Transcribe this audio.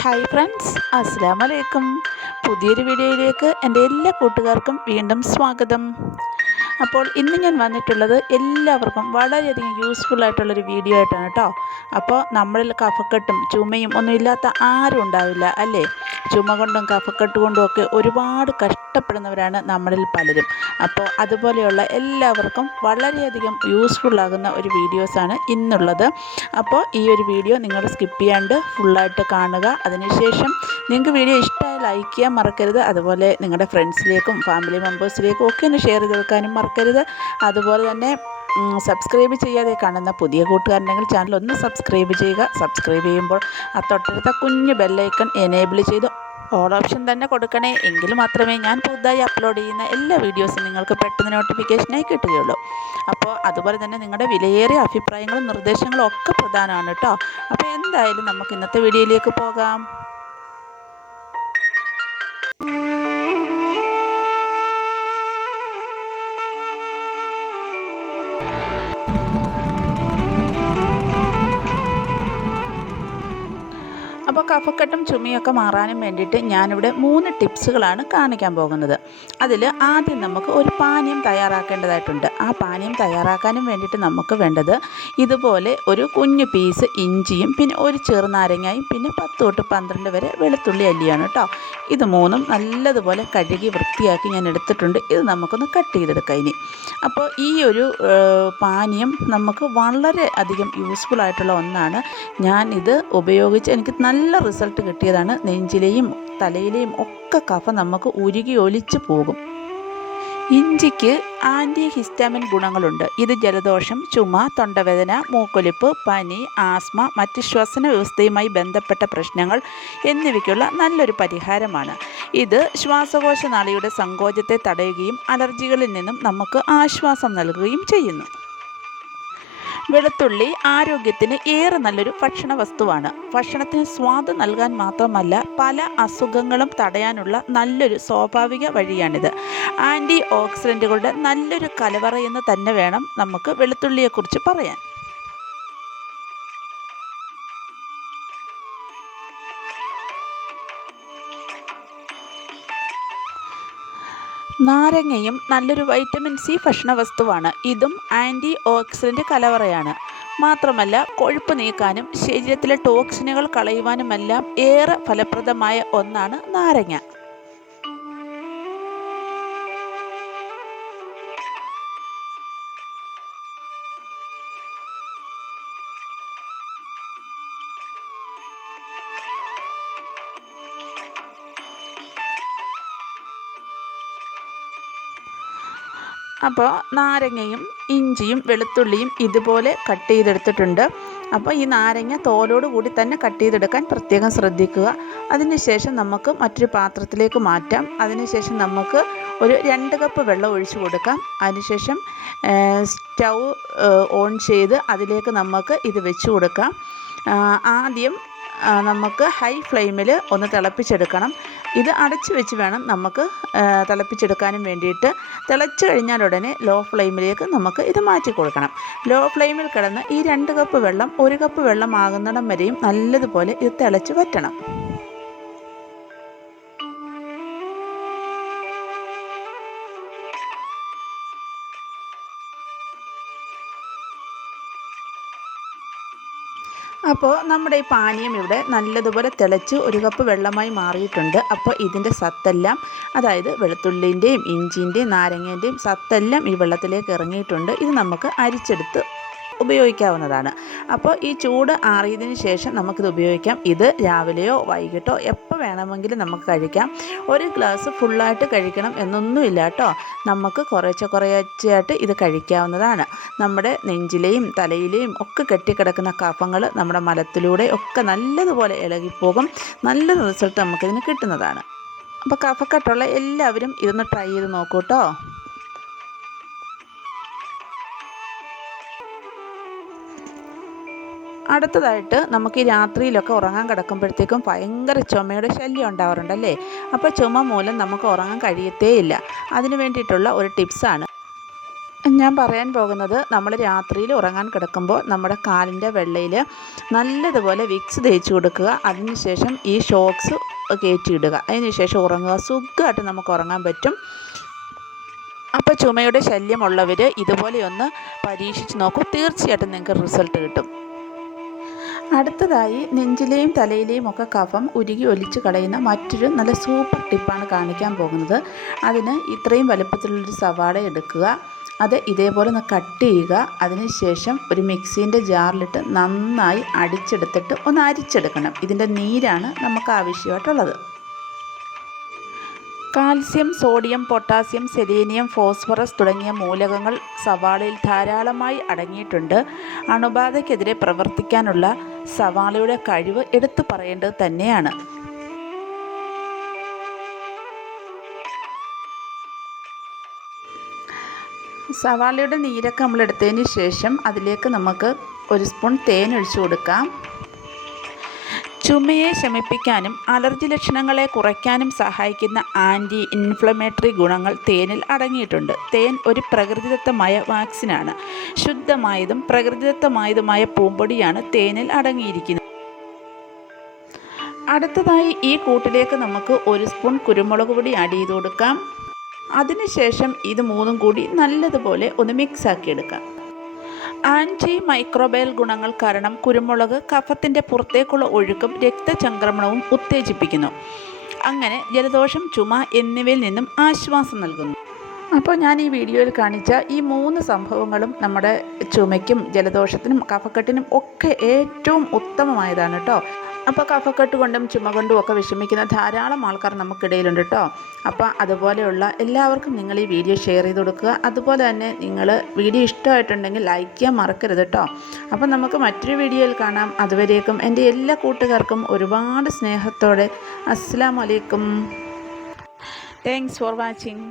Hi friends, അസ്സലാമു അലൈക്കും. പുതിയൊരു വീഡിയോയിലേക്ക് എൻ്റെ എല്ലാ കൂട്ടുകാർക്കും വീണ്ടും സ്വാഗതം. അപ്പോൾ ഇന്ന് ഞാൻ വന്നിട്ടുള്ളത് എല്ലാവർക്കും വളരെയധികം യൂസ്ഫുൾ ആയിട്ടുള്ളൊരു വീഡിയോ ആയിട്ടാണ് കേട്ടോ. അപ്പോൾ നമ്മളിൽ കഫക്കെട്ടും ചുമയും ഒന്നും ഇല്ലാത്ത ആരും ഉണ്ടാവില്ല അല്ലേ? ചുമ കൊണ്ടും കഫക്കെട്ട് കൊണ്ടും ഒക്കെ ഒരുപാട് കഷ്ടപ്പെടുന്നവരാണ് നമ്മളിൽ പലരും. അപ്പോൾ അതുപോലെയുള്ള എല്ലാവർക്കും വളരെയധികം യൂസ്ഫുൾ ആകുന്ന ഒരു വീഡിയോസാണ് ഇന്നുള്ളത്. അപ്പോൾ ഈ ഒരു വീഡിയോ നിങ്ങൾ സ്കിപ്പ് ചെയ്യാണ്ട് ഫുള്ളായിട്ട് കാണുക. അതിനുശേഷം നിങ്ങൾക്ക് വീഡിയോ ഇഷ്ടമായി ലൈക്ക് ചെയ്യാൻ മറക്കരുത്. അതുപോലെ നിങ്ങളുടെ ഫ്രണ്ട്സിലേക്കും ഫാമിലി മെമ്പേഴ്സിലേക്കും ഒക്കെ ഒന്ന് ഷെയർ ചെയ്ത് കൊടുക്കാനും മറക്കരുത്. അതുപോലെ തന്നെ സബ്സ്ക്രൈബ് ചെയ്യാതെ കാണുന്ന പുതിയ കൂട്ടുകാരുണ്ടെങ്കിൽ ചാനൽ ഒന്ന് സബ്സ്ക്രൈബ് ചെയ്യുക. സബ്സ്ക്രൈബ് ചെയ്യുമ്പോൾ ആ തൊട്ടടുത്ത കുഞ്ഞ് ബെല്ലൈക്കൺ എനേബിൾ ചെയ്ത് ഓൾ ഓപ്ഷൻ തന്നെ കൊടുക്കണേ. എങ്കിൽ മാത്രമേ ഞാൻ പുതുതായി അപ്ലോഡ് ചെയ്യുന്ന എല്ലാ വീഡിയോസും നിങ്ങൾക്ക് പെട്ടെന്ന് നോട്ടിഫിക്കേഷനായി കിട്ടുകയുള്ളൂ. അപ്പോൾ അതുപോലെ തന്നെ നിങ്ങളുടെ വിലയേറിയ അഭിപ്രായങ്ങളും നിർദ്ദേശങ്ങളും ഒക്കെ പ്രധാനമാണ് കേട്ടോ. അപ്പോൾ എന്തായാലും നമുക്ക് ഇന്നത്തെ വീഡിയോയിലേക്ക് പോകാം. അപ്പോൾ കഫക്കെട്ടും ചുമയൊക്കെ മാറാനും വേണ്ടിയിട്ട് ഞാനിവിടെ 3 ടിപ്സുകളാണ് കാണിക്കാൻ പോകുന്നത്. അതിൽ ആദ്യം നമുക്ക് ഒരു പാനീയം തയ്യാറാക്കേണ്ടതായിട്ടുണ്ട്. ആ പാനീയം തയ്യാറാക്കാനും വേണ്ടിയിട്ട് നമുക്ക് വേണ്ടത് ഇതുപോലെ ഒരു കുഞ്ഞു പീസ് ഇഞ്ചിയും പിന്നെ ഒരു ചെറുനാരങ്ങയും പിന്നെ 10 തൊട്ട് 12 വരെ വെളുത്തുള്ളി അല്ലിയാണ് കേട്ടോ. ഇത് മൂന്നും നല്ലതുപോലെ കഴുകി വൃത്തിയാക്കി ഞാൻ എടുത്തിട്ടുണ്ട്. ഇത് നമുക്കൊന്ന് കട്ട് ചെയ്തെടുക്കാം ഇനി. അപ്പോൾ ഈ ഒരു പാനീയം നമുക്ക് വളരെ അധികം യൂസ്ഫുൾ ആയിട്ടുള്ള ഒന്നാണ്. ഞാനിത് ഉപയോഗിച്ച് എനിക്ക് നല്ല റിസൾട്ട് കിട്ടിയതാണ്. നെഞ്ചിലെയും തലയിലെയും ഒക്കെ കഫം നമുക്ക് ഉരുകി ഒലിച്ചു പോകും. ഇഞ്ചിക്ക് ആൻറ്റി ഹിസ്റ്റാമിൻ ഗുണങ്ങളുണ്ട്. ഇത് ജലദോഷം, ചുമ, തൊണ്ടവേദന, മൂക്കൊലിപ്പ്, പനി, ആസ്മ, മറ്റ് ശ്വസന വ്യവസ്ഥയുമായി ബന്ധപ്പെട്ട പ്രശ്നങ്ങൾ എന്നിവയ്ക്കുള്ള നല്ലൊരു പരിഹാരമാണ്. ഇത് ശ്വാസകോശ നാളിയുടെ സങ്കോചത്തെ തടയുകയും അലർജികളിൽ നിന്നും നമുക്ക് ആശ്വാസം നൽകുകയും ചെയ്യുന്നു. വെളുത്തുള്ളി ആരോഗ്യത്തിന് ഏറെ നല്ലൊരു ഭക്ഷണ വസ്തുവാണ്. ഭക്ഷണത്തിന് സ്വാദ് നൽകാൻ മാത്രമല്ല പല അസുഖങ്ങളും തടയാനുള്ള നല്ലൊരു സ്വാഭാവിക വഴിയാണിത്. ആൻറ്റി ഓക്സിഡൻറ്റുകളുടെ നല്ലൊരു കലവറയെന്ന് തന്നെ വേണം നമുക്ക് വെളുത്തുള്ളിയെക്കുറിച്ച് പറയാൻ. നാരങ്ങയും നല്ലൊരു വൈറ്റമിൻ സി ഭക്ഷണവസ്തുവാണ്. ഇതും ആൻറ്റി ഓക്സിഡൻറ്റ് കലവറയാണ്. മാത്രമല്ല കൊഴുപ്പ് നീക്കാനും ശരീരത്തിലെ ടോക്സിനുകൾ കളയുവാനുമെല്ലാം ഏറെ ഫലപ്രദമായ ഒന്നാണ് നാരങ്ങ. അപ്പോൾ നാരങ്ങയും ഇഞ്ചിയും വെളുത്തുള്ളിയും ഇതുപോലെ കട്ട് ചെയ്തെടുത്തിട്ടുണ്ട്. അപ്പോൾ ഈ നാരങ്ങ തോലോട് കൂടി തന്നെ കട്ട് ചെയ്തെടുക്കാൻ പ്രത്യേകം ശ്രദ്ധിക്കുക. അതിനുശേഷം നമുക്ക് മറ്റൊരു പാത്രത്തിലേക്ക് മാറ്റാം. അതിനുശേഷം നമുക്ക് ഒരു 2 കപ്പ് വെള്ളം ഒഴിച്ചു കൊടുക്കാം. അതിനുശേഷം സ്റ്റൗ ഓൺ ചെയ്ത് അതിലേക്ക് നമുക്ക് ഇത് വെച്ച് കൊടുക്കാം. ആദ്യം നമുക്ക് ഹൈ ഫ്ലെയിമിൽ ഒന്ന് തിളപ്പിച്ചെടുക്കണം. ഇത് അടച്ച് വെച്ച് വേണം നമുക്ക് തിളപ്പിച്ചെടുക്കാനും വേണ്ടിയിട്ട്. തിളച്ച് കഴിഞ്ഞാൽ ഉടനെ ലോ ഫ്ലെയിമിലേക്ക് നമുക്ക് ഇത് മാറ്റി കൊടുക്കണം. ലോ ഫ്ലെയിമിൽ കിടന്ന് ഈ 2 കപ്പ് വെള്ളം 1 കപ്പ് വെള്ളം ആകുന്നിടം വരെയും നല്ലതുപോലെ ഇത് തിളച്ച് വറ്റണം. അപ്പോൾ നമ്മുടെ ഈ പാനീയം ഇവിടെ നല്ലതുപോലെ തിളച്ച് 1 കപ്പ് വെള്ളമായി മാറിയിട്ടുണ്ട്. അപ്പോൾ ഇതിൻ്റെ സത്തെല്ലാം, അതായത് വെളുത്തുള്ളിൻ്റെയും ഇഞ്ചിൻ്റെയും നാരങ്ങേൻ്റെയും സത്തെല്ലാം ഈ വെള്ളത്തിലേക്ക് ഇറങ്ങിയിട്ടുണ്ട്. ഇത് നമുക്ക് അരിച്ചെടുത്ത് ഉപയോഗിക്കാവുന്നതാണ്. അപ്പോൾ ഈ ചൂട് ആറിയതിന് ശേഷം നമുക്കിത് ഉപയോഗിക്കാം. ഇത് രാവിലെയോ വൈകിട്ടോ എപ്പോൾ വേണമെങ്കിലും നമുക്ക് കഴിക്കാം. ഒരു ഗ്ലാസ് ഫുള്ളായിട്ട് കഴിക്കണം എന്നൊന്നുമില്ല കേട്ടോ. നമുക്ക് കുറേശ്ശെയായിട്ട് ഇത് കഴിക്കാവുന്നതാണ്. നമ്മുടെ നെഞ്ചിലെയും തലയിലെയും ഒക്കെ കെട്ടിക്കിടക്കുന്ന കഫങ്ങൾ നമ്മുടെ മലത്തിലൂടെ ഒക്കെ നല്ലതുപോലെ ഇളകിപ്പോകും. നല്ലൊരു റിസൾട്ട് നമുക്കിതിന് കിട്ടുന്നതാണ്. അപ്പോൾ കഫക്കെട്ടുള്ള എല്ലാവരും ഇതൊന്ന് ട്രൈ ചെയ്ത് നോക്കൂ കേട്ടോ. അടുത്തതായിട്ട് നമുക്ക് ഈ രാത്രിയിലൊക്കെ ഉറങ്ങാൻ കിടക്കുമ്പോഴത്തേക്കും ഭയങ്കര ചുമയുടെ ശല്യം ഉണ്ടാവാറുണ്ടല്ലേ? അപ്പോൾ ചുമ മൂലം നമുക്ക് ഉറങ്ങാൻ കഴിയത്തേയില്ല. അതിന് വേണ്ടിയിട്ടുള്ള ഒരു ടിപ്സാണ്. ഞാൻ പറയാൻ പോകുന്നത് നമ്മൾ രാത്രിയിൽ ഉറങ്ങാൻ കിടക്കുമ്പോൾ നമ്മുടെ കാലിൻ്റെ വെള്ളയിൽ നല്ലതുപോലെ വിക്സ് തേച്ച് കൊടുക്കുക. അതിനുശേഷം ഈ ഷോക്സ് കയറ്റിയിടുക. അതിനുശേഷം ഉറങ്ങുക. സുഖമായിട്ട് നമുക്ക് ഉറങ്ങാൻ പറ്റും. അപ്പോൾ ചുമയുടെ ശല്യമുള്ളവർ ഇതുപോലെയൊന്ന് പരീക്ഷിച്ച് നോക്കൂ. തീർച്ചയായിട്ടും നിങ്ങൾക്ക് റിസൾട്ട് കിട്ടും. അടുത്തതായി നെഞ്ചിലെയും തലയിലെയും ഒക്കെ കഫം ഉരുകി ഒലിച്ച് കളയുന്ന മറ്റൊരു നല്ല സൂപ്പർ ടിപ്പാണ് കാണിക്കാൻ പോകുന്നത്. അതിന് ഇത്രയും വലുപ്പത്തിലുള്ളൊരു സവാള എടുക്കുക. അത് ഇതേപോലെ ഒന്ന് കട്ട് ചെയ്യുക. അതിനുശേഷം ഒരു മിക്സീൻ്റെ ജാറിലിട്ട് നന്നായി അടിച്ചെടുത്തിട്ട് ഒന്ന് അരിച്ചെടുക്കണം. ഇതിൻ്റെ നീരാണ് നമുക്ക് ആവശ്യമായിട്ടുള്ളത്. Calcium, sodium, potassium, selenium, phosphorus തുടങ്ങിയ മൂലകങ്ങൾ സവാളയിൽ ധാരാളമായി അടങ്ങിയിട്ടുണ്ട്. അണുബാധയ്ക്കെതിരെ പ്രവർത്തിക്കാനുള്ള സവാളയുടെ കഴിവ് എടുത്തു പറയേണ്ടത് തന്നെയാണ്. സവാളയുടെ നീരൊക്കെ നമ്മൾ എടുത്തതിന് ശേഷം അതിലേക്ക് നമുക്ക് 1 സ്പൂൺ തേൻ ഒഴിച്ചു കൊടുക്കാം. ചുമയെ ശമിപ്പിക്കാനും അലർജി ലക്ഷണങ്ങളെ കുറയ്ക്കാനും സഹായിക്കുന്ന ആൻറ്റി ഇൻഫ്ലമേറ്ററി ഗുണങ്ങൾ തേനിൽ അടങ്ങിയിട്ടുണ്ട്. തേൻ ഒരു പ്രകൃതിദത്തമായ വാക്സിനാണ്. ശുദ്ധമായതും പ്രകൃതിദത്തമായതുമായ പൂമ്പൊടിയാണ് തേനിൽ അടങ്ങിയിരിക്കുന്നത്. അടുത്തതായി ഈ കൂട്ടിലേക്ക് നമുക്ക് 1 സ്പൂൺ കുരുമുളക് പൊടി ആഡ് ചെയ്ത് കൊടുക്കാം. അതിനുശേഷം ഇത് മൂന്നും കൂടി നല്ലതുപോലെ ഒന്ന് മിക്സാക്കി എടുക്കാം. ആൻറ്റി മൈക്രോബയൽ ഗുണങ്ങൾ കാരണം കുരുമുളക് കഫത്തിൻ്റെ പുറത്തേക്കുള്ള ഒഴുക്കും രക്തചംക്രമണവും ഉത്തേജിപ്പിക്കുന്നു. അങ്ങനെ ജലദോഷം, ചുമ എന്നിവയിൽ നിന്നും ആശ്വാസം നൽകുന്നു. അപ്പോൾ ഞാൻ ഈ വീഡിയോയിൽ കാണിച്ച ഈ 3 സംഭവങ്ങളും നമ്മുടെ ചുമയ്ക്കും ജലദോഷത്തിനും കഫക്കെട്ടിനും ഒക്കെ ഏറ്റവും ഉത്തമമായതാണ് കേട്ടോ. അപ്പോൾ കഫക്കെട്ട് കൊണ്ടും ചുമ കൊണ്ടും ഒക്കെ വിഷമിക്കുന്ന ധാരാളം ആൾക്കാർ നമുക്കിടയിലുണ്ട് കേട്ടോ. അപ്പോൾ അതുപോലെയുള്ള എല്ലാവർക്കും നിങ്ങൾ ഈ വീഡിയോ ഷെയർ ചെയ്ത് കൊടുക്കുക. അതുപോലെ തന്നെ നിങ്ങൾ വീഡിയോ ഇഷ്ടമായിട്ടുണ്ടെങ്കിൽ ലൈക്ക് ചെയ്യാൻ മറക്കരുത് കേട്ടോ. അപ്പോൾ നമുക്ക് മറ്റൊരു വീഡിയോയിൽ കാണാം. അതുവരേക്കും എൻ്റെ എല്ലാ കൂട്ടുകാർക്കും ഒരുപാട് സ്നേഹത്തോടെ അസ്സലാമു അലൈക്കും. Thanks for watching.